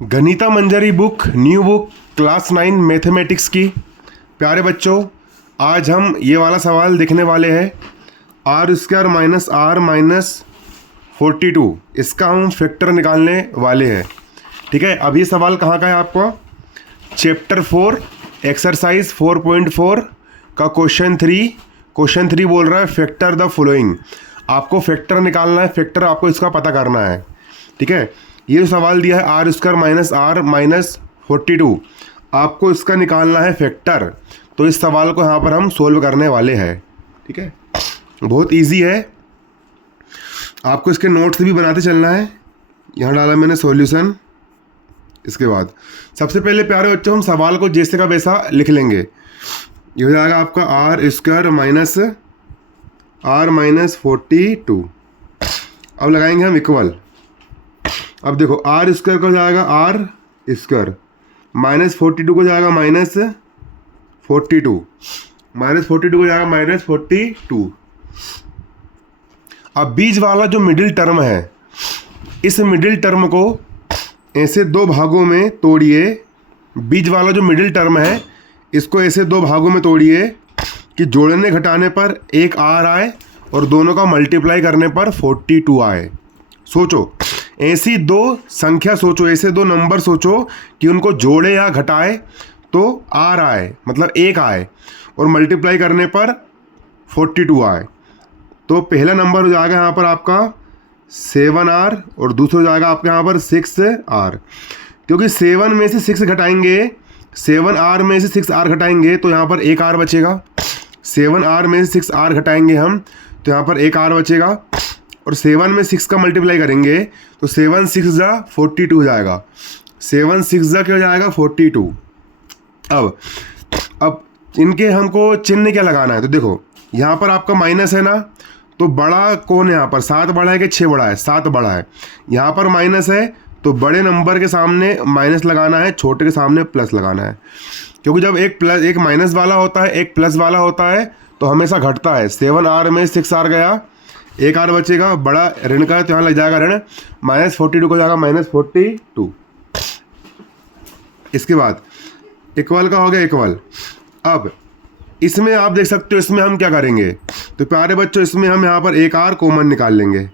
गणिता Manjari book new book class 9 mathematics की। प्यारे बच्चों, आज हम ये वाला सवाल देखने वाले हैं। R square minus r minus 42, इसका हम फैक्टर निकालने वाले हैं। ठीक है, अब ये सवाल कहाँ का है आपको? चैप्टर 4 एक्सरसाइज 4.4 का क्वेश्चन 3 बोल रहा है फैक्टर द फॉलोइंग। आपको फैक्टर निकालना है, फैक्टर आपको इसका पता करना है। ठीक है, ये सवाल दिया है r square minus r minus 42, आपको इसका निकालना है फैक्टर। तो इस सवाल को यहाँ पर हम सोल्व करने वाले हैं। ठीक है, बहुत इजी है, आपको इसके नोट्स भी बनाते चलना है। यहाँ डाला मैंने सॉल्यूशन। इसके बाद सबसे पहले प्यारे बच्चों हम सवाल को जैसे का वैसा लिख लेंगे। ये हो जाएगा आपका r square minus r minus 42। अब लगाएंगे हम इक्वल। अब देखो आर स्क्वायर को जाएगा आर स्क्वायर, माइनस 42 को जाएगा माइनस 42, माइनस 42 को जाएगा माइनस 42। अब बीच वाला जो मिडिल टर्म है, इस मिडिल टर्म को ऐसे दो भागों में तोड़िए। बीच वाला जो मिडिल टर्म है, इसको ऐसे दो भागों में तोड़िए कि जोड़ने घटाने पर एक आर आए और दोनों का मल्टीप्लाई करने पर 42 आए। सोचो, ऐसी दो संख्या सोचो, ऐसे दो नंबर सोचो कि उनको जोड़े या घटाए तो आर आए, मतलब एक आए, और मल्टीप्लाई करने पर 42 आए। तो पहला नंबर हो जाएगा यहाँ पर आपका 7R और दूसरा हो जाएगा आपके यहाँ पर 6R। क्योंकि 7 में से 6 घटाएंगे, 7R में से 6R घटाएंगे तो यहाँ पर एक R बचेगा। 7R में से 6R घटाएंगे हम तो यहाँ पर एक R बचेगा, और 7 में 6 का मल्टीप्लाई करेंगे तो 7 6 जा 42 हो जाएगा। 7 6 जा क्या हो जाएगा? 42। अब इनके हमको चिन्ह क्या लगाना है? तो देखो यहाँ पर आपका माइनस है ना, तो बड़ा कौन है यहाँ पर? 7 बड़ा है कि 6 बड़ा है? 7 बड़ा है। यहाँ पर माइनस है तो बड़े नंबर के सामने माइनस लगाना है, छोटे के सामने प्लस लगाना है। क्योंकि जब एक माइनस वाला होता है, एक प्लस वाला होता है तो हमेशा घटता है। 7R में 6R गया, एक R बचेगा, बड़ा ऋण का है तो यहाँ लग जाएगा ऋण, माइनस 42 को जाएगा माइनस 42। इसके बाद इक्वल का हो गया इक्वल। अब इसमें आप देख सकते हो, इसमें हम क्या करेंगे? तो प्यारे बच्चों, इसमें हम यहाँ पर एक R कॉमन निकाल लेंगे।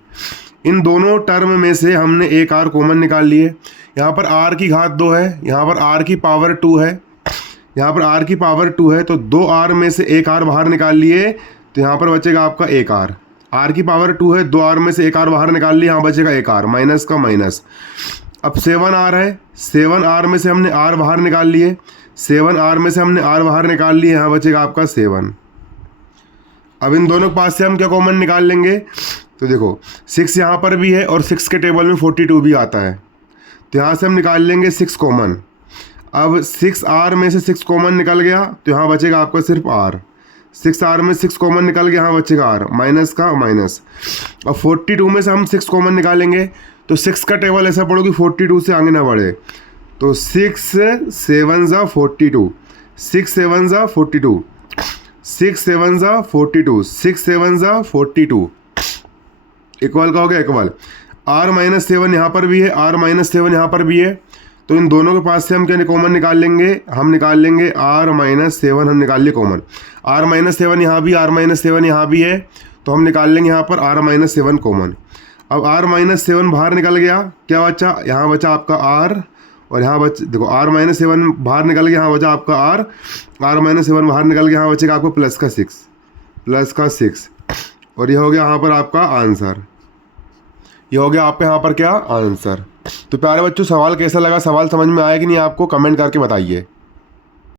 इन दोनों टर्म में से हमने एक R कॉमन निकाल लिए। यहाँ पर R की घात 2 है, यहाँ पर R की पावर 2 है, यहाँ पर R की पावर 2 है, तो 2R में से एक R बाहर निकाल लिए तो यहाँ पर बचेगा आपका एक R। R की पावर 2 है, 2R में से एक R बाहर निकाल लिया, यहाँ बचेगा एक R, माइनस का माइनस। अब 7R है, 7R में से हमने R बाहर निकाल लिए, 7R में से हमने R बाहर निकाल लिए, यहाँ बचेगा आपका 7। अब इन दोनों के पास से हम क्या कॉमन निकाल लेंगे? तो देखो 6 यहाँ पर भी है और 6 के टेबल में 42 भी आता है, तो यहाँ से हम निकाल लेंगे 6 कॉमन। अब 6R में से 6 कॉमन निकल गया तो यहाँ बचेगा आपका सिर्फ R। 6R में 6 कॉमन निकल गया, यहाँ बचेगा R, माइनस का माइनस। अब 42 में से हम 6 कॉमन निकालेंगे तो 6 का टेबल ऐसा पढ़ो कि 42 से आगे ना बढ़े, तो 6 7 जा 42, 6 7 जा 42, 6 7 जा 42, 6 7 जा 42। इक्वल का हो गया इक्वल। R माइनस 7 यहाँ पर भी है, R माइनस 7 यहाँ पर भी है, तो इन दोनों के पास से हम क्या कॉमन निकाल लेंगे? हम निकाल लेंगे R माइनस 7, हम निकाल लिए कॉमन। R माइनस 7 यहाँ भी, R माइनस 7 यहाँ भी है, तो हम निकाल लेंगे यहाँ पर R माइनस 7 कॉमन। अब R माइनस 7 बाहर निकल गया, क्या बचा? यहाँ बचा आपका R, और यहाँ देखो R माइनस 7 बाहर निकल गया, यहाँ बचा आपका R, R माइनस 7 बाहर निकल गया, यहाँ बचेगा आपको प्लस का 6, और ये हो गया यहाँ पर आपका आंसर। ये हो गया आपके यहाँ पर क्या? आंसर। तो प्यारे बच्चों, सवाल कैसा लगा? सवाल समझ में आया कि नहीं आपको? कमेंट करके बताइए।